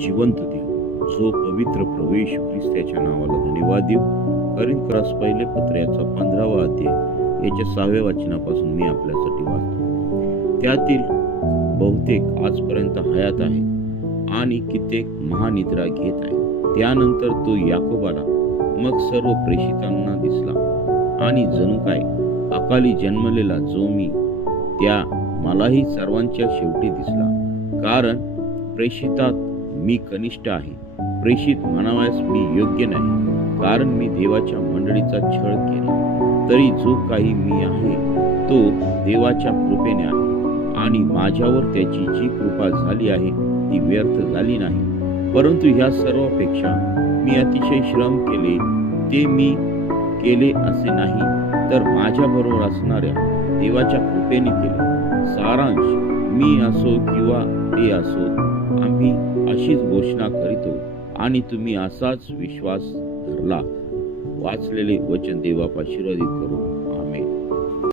जिवंत देव, जो पवित्र प्रभू येशू ख्रिस्ताच्या नावाला धन्यवाद देऊ. करिंथरास पहिले पत्र याचा 15वा अध्याय याच्या 6व्या वचनापासून मी आपल्यासाठी वाचतो. त्यातील बहुतेक आजपर्यंत हयात आहेत आणि कित्येक महानिद्रा घेत आहेत. त्यानंतर तो याकोबाला मग सर्व प्रेषितांना दिसला आणि जणू काय अकाली जन्मलेला जो मी, त्या मलाही सर्वांच्या शेवटी दिसला. कारण प्रेषितात मी कनिष्ठ आहे. प्रेषित म्हणावयास मी योग्य नाही, कारण मी देवाच्या मंडळीचा छळ केला. तरी जो काही मी आहे तो देवाच्या कृपेने आहे, आणि माझ्यावर त्याची जी कृपा झाली आहे ती व्यर्थ झाली नाही. परंतु ह्या सर्वापेक्षा मी अतिशय श्रम केले. ते मी केले असे नाही, तर माझ्याबरोबर असणाऱ्या देवाच्या कृपेने केले. सारांश, मी असो किंवा ते असो, आम्ही अशीच घोषणा करीतो आणि तुम्ही असाच विश्वास धरला. वाचलेले वचन देवाप आशीर्वादित करो.